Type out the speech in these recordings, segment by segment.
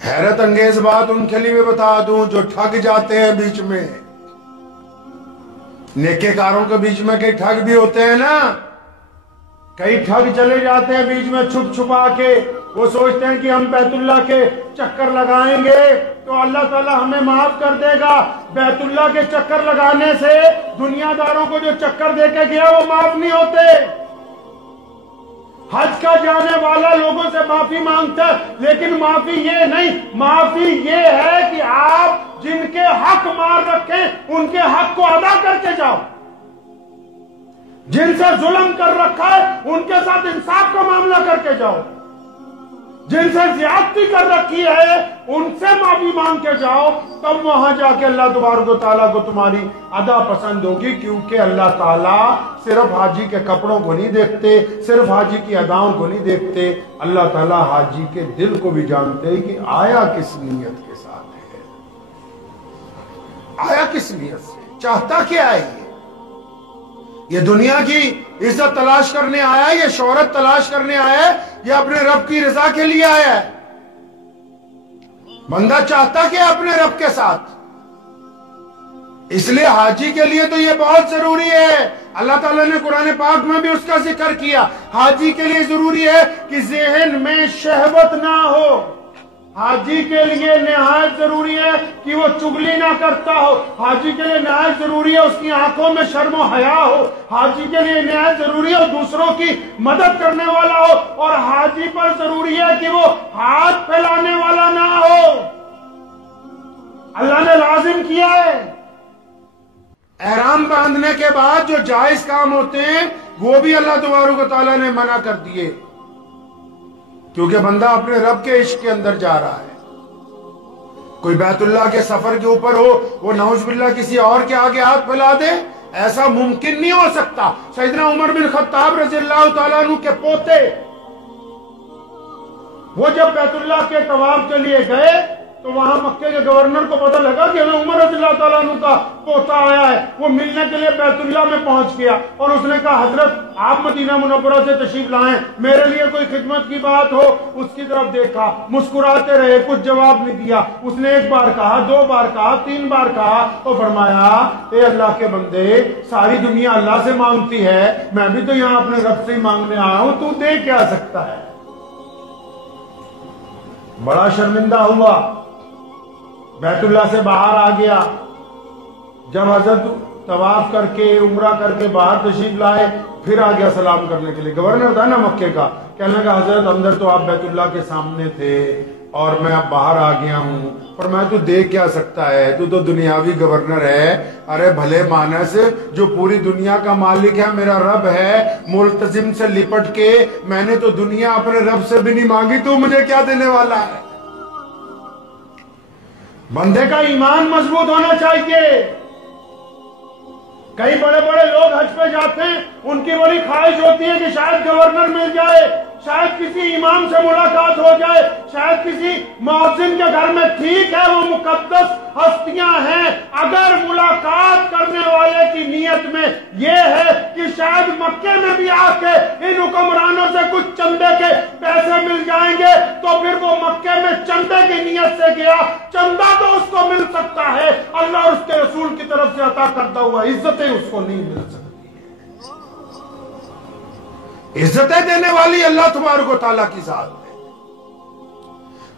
हैरत अंगेज बात उनके लिए भी बता दूं जो ठग जाते हैं बीच में। नेकेकारों के बीच में कई ठग भी होते हैं ना, कई ठग चले जाते हैं बीच में छुप छुपा के। वो सोचते हैं कि हम बैतुल्लाह के चक्कर लगाएंगे तो अल्लाह ताला हमें माफ कर देगा। बैतुल्लाह के चक्कर लगाने से दुनियादारों को जो चक्कर देके गया वो माफ नहीं होते। हज का जाने वाला लोगों से माफी मांगता है, लेकिन माफी ये नहीं, माफी ये है कि आप जिनके हक मार रखे उनके हक को अदा करके जाओ। जिनसे जुल्म कर रखा है उनके साथ इंसाफ का मामला करके जाओ। जिनसे ज्यादती कर रखी है उनसे माफी मांग के जाओ, तब वहां जाके अल्लाह तबारक व तआला को तुम्हारी अदा पसंद होगी। क्योंकि अल्लाह ताला सिर्फ हाजी के कपड़ों को नहीं देखते, सिर्फ हाजी की अदाओं को नहीं देखते, अल्लाह ताला हाजी के दिल को भी जानते हैं कि आया किस नीयत के साथ है, आया किस नीयत से, चाहता क्या है। ये दुनिया की इज्जत तलाश करने आया है, ये शोहरत तलाश करने आया है, ये अपने रब की रजा के लिए आया है। बंदा चाहता क्या अपने रब के साथ, इसलिए हाजी के लिए तो ये बहुत जरूरी है। अल्लाह ताला ने कुरान पाक में भी उसका जिक्र किया। हाजी के लिए जरूरी है कि ज़हन में शहवत ना हो। हाजी के लिए निहायत जरूरी है कि वो चुगली ना करता हो। हाजी के लिए निहायत जरूरी है उसकी आंखों में शर्म और हया हो। हाजी के लिए निहायत जरूरी है दूसरों की मदद करने वाला हो। और हाजी पर जरूरी है कि वो हाथ फैलाने वाला ना हो। अल्लाह ने लाजिम किया है। एहराम बांधने के बाद जो जायज काम होते हैं वो भी अल्लाह तबारक व तआला ने मना कर दिए, क्योंकि बंदा अपने रब के इश्क के अंदर जा रहा है। कोई बैतुल्लाह के सफर के ऊपर हो, वो नौजुबिल्लाह किसी और के आगे हाथ फैला दे, ऐसा मुमकिन नहीं हो सकता। सैयदना उमर बिन खत्ताब रज़ियल्लाहु तआला अन्हु के पोते, वो जब बैतुल्लाह के तवाफ के लिए गए तो वहां मक्के के गवर्नर को पता लगा कि उमर रज़ियल्लाहु तआला अन्हु का पोता आया है। वो मिलने के लिए बैतुल्लाह में पहुंच गया और उसने कहा, हजरत आप मदीना मुनव्वरा से तशरीफ लाएं, मेरे लिए कोई खिदमत की बात हो। उसकी तरफ देखा, मुस्कुराते रहे, कुछ जवाब नहीं दिया। उसने एक बार कहा, दो बार कहा, तीन बार कहा तो फरमाया, ए अल्लाह के बंदे, सारी दुनिया अल्लाह से मांगती है, मैं भी तो यहाँ अपने रब से ही मांगने आया हूं, तू दे क्या सकता है। बड़ा शर्मिंदा हुआ, बैतुल्लाह से बाहर आ गया। जब हजरत तवाफ करके उम्रा करके बाहर तशरीफ लाए, फिर आ गया सलाम करने के लिए। गवर्नर था ना मक्के का, कहने लगा, हजरत अंदर तो आप बैतुल्लाह के सामने थे और मैं अब बाहर आ गया हूं, पर मैं तू दे क्या सकता है, तू तो दुनियावी गवर्नर है। अरे भले मानस, जो पूरी दुनिया का मालिक है मेरा रब है, मुल्तजिम से लिपट के मैंने तो दुनिया अपने रब से भी नहीं मांगी, तू मुझे क्या देने वाला है। बंदे का ईमान मजबूत होना चाहिए। कई बड़े बड़े लोग हज पे जाते हैं, उनकी बड़ी ख्वाहिश होती है कि शायद गवर्नर मिल जाए, शायद किसी इमाम से मुलाकात हो जाए, शायद किसी मुअज्जिन के घर में। ठीक है, वो मुकद्दस हस्तियां हैं। अगर मुलाकात करने वाले की नीयत में यह है कि शायद मक्के में भी आके इन हुक्मरानों से कुछ चंदे के पैसे मिल जाएंगे, तो फिर वो मक्के में चंदे की नीयत से गया, चंदा तो उसको मिल सकता है, अल्लाह और उसके रसूल की तरफ से अता करता हुआ इज्जतें उसको नहीं मिल सकती। इज्जतें देने वाली अल्लाह तबारक व तआला की जात है।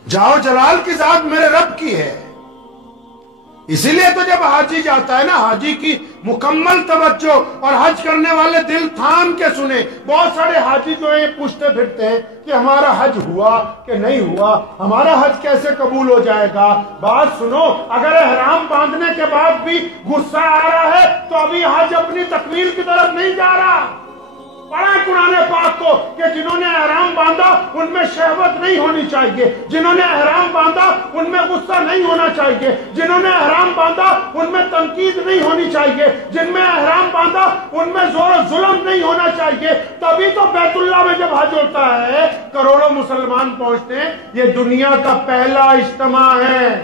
जाओ जलाल की जात मेरे रब की है। इसीलिए तो जब हाजी जाता है ना, हाजी की मुकम्मल तवज्जो और हज करने वाले दिल थाम के सुने। बहुत सारे हाजी जो है पूछते फिरते हैं कि हमारा हज हुआ कि नहीं हुआ, हमारा हज कैसे कबूल हो जाएगा। बात सुनो, अगर एहराम बांधने के बाद भी गुस्सा आ रहा है तो अभी हज अपनी तकमील की तरफ नहीं जा रहा। पढ़ा कुरान पाक को कि जिन्होंने एहराम बांधा उनमें शहवत नहीं होनी चाहिए, जिन्होंने एहराम बांधा उनमें गुस्सा नहीं होना चाहिए, जिन्होंने एहराम बांधा उनमें तनकीद नहीं होनी चाहिए, जिनमें एहराम बांधा उनमें जोर जुल्म नहीं होना चाहिए। तभी तो बैतुल्लाह में जब हज होता है करोड़ों मुसलमान पहुंचते हैं। ये दुनिया का पहला इज्तिमा है,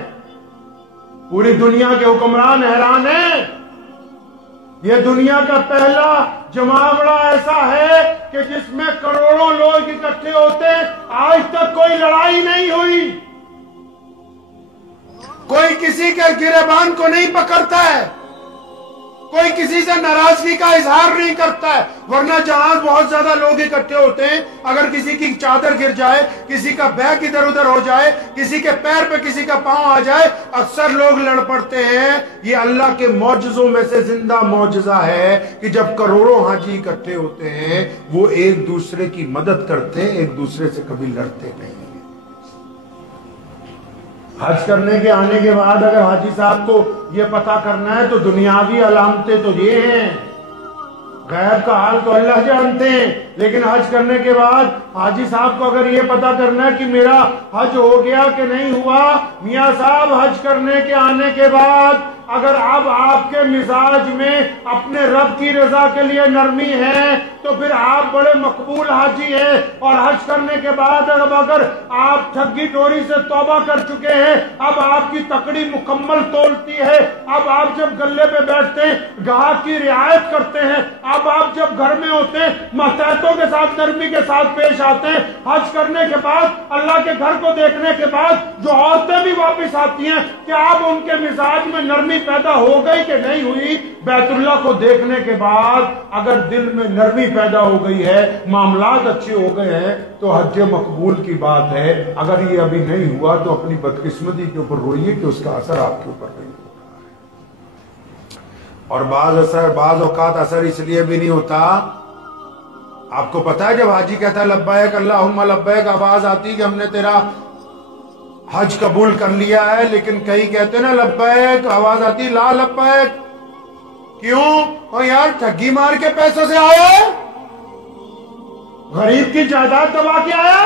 पूरी दुनिया के हुक्मरान हैरान हैं। ये दुनिया का पहला जमावड़ा ऐसा है कि जिसमें करोड़ों लोग इकट्ठे होते हैं। आज तक कोई लड़ाई नहीं हुई, किसी के गिरेबान को नहीं पकड़ता है, कोई किसी से नाराजगी का इजहार नहीं करता है। वरना जहां बहुत ज्यादा लोग इकट्ठे होते हैं, अगर किसी की चादर गिर जाए, किसी का बैग इधर उधर हो जाए, किसी के पैर पे किसी का पांव आ जाए, अक्सर लोग लड़ पड़ते हैं। ये अल्लाह के मौजज़ों में से जिंदा मौजज़ा है कि जब करोड़ों हाजी इकट्ठे होते हैं, वो एक दूसरे की मदद करते हैं, एक दूसरे से कभी लड़ते नहीं। हज करने के आने के बाद अगर हाजी साहब को ये पता करना है तो दुनियावी अलामतें तो ये हैं, गैब का हाल तो अल्लाह जानते हैं, लेकिन हज करने के बाद हाजी साहब को अगर ये पता करना है कि मेरा हज हो गया कि नहीं हुआ, मियाँ साहब हज करने के आने के बाद अगर अब आपके मिजाज में अपने रब की रजा के लिए नरमी है तो फिर आप बड़े मकबूल हाजी हैं। और हज करने के बाद अब अगर आप ठगी टोरी से तौबा कर चुके हैं, अब आपकी तकड़ी मुकम्मल तोलती है, अब आप जब गले पे बैठते हैं गाहक की रियायत करते हैं, अब आप जब घर में होते हैं महतहतों के साथ नरमी के साथ पेश आते हैं। हज करने के बाद अल्लाह के घर को देखने के बाद जो औरतें भी वापिस आती हैं, क्या अब उनके मिजाज में नरमी पैदा हो गई कि नहीं हुई? बैतुल्लाह को देखने के बाद अगर दिल में नरमी पैदा हो गई है, मामलात अच्छे हो गए हैं, तो हज मकबूल की बात है। अगर ये अभी नहीं हुआ तो अपनी बदकिस्मती के ऊपर रोइए कि उसका असर आपके ऊपर नहीं हो रहा है। और बाज औकात असर इसलिए भी नहीं होता, आपको पता है जब हाजी कहता है लब्बैक अल्लाहुम्मा लब्बैक, आवाज आती कि हमने तेरा हज कबूल कर लिया है, लेकिन कई कहते ना लब्बैक, आवाज आती ला लब्बैक। क्यों? और यार ठगी मार के पैसों से आया, गरीब की जायदाद दबा के आया,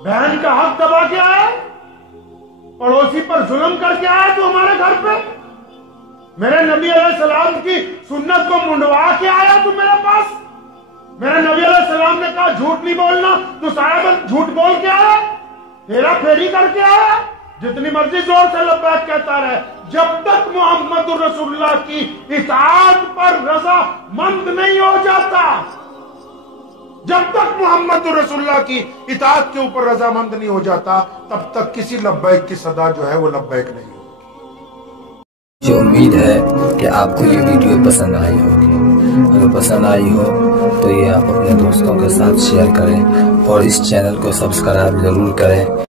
बहन का हक दबा के आया, पड़ोसी पर जुल्म करके आया तो हमारे घर पे, मेरे नबी अलैहिस्सलाम की सुन्नत को मुंडवा के आया तू मेरे पास। मेरे नबी अलैहिस्सलाम ने कहा झूठ नहीं बोलना, तो साहब झूठ बोल के आया, हेरा फेरी करके आया। जितनी मर्जी जोर से लब्बैक कहता रहे, जब तक मोहम्मद रसूलुल्लाह की इताअत पर रजा मंद नहीं हो जाता, जब तक मोहम्मद रसूलुल्लाह की इताअत के ऊपर रजामंद नहीं हो जाता, तब तक किसी लब्बैक की सदा जो है वो लब्बैक नहीं होगी। मुझे उम्मीद है कि आपको ये वीडियो पसंद आई होगी। अगर पसंद आई हो तो ये आप अपने दोस्तों के साथ शेयर करें और इस चैनल को सब्सक्राइब जरूर करें।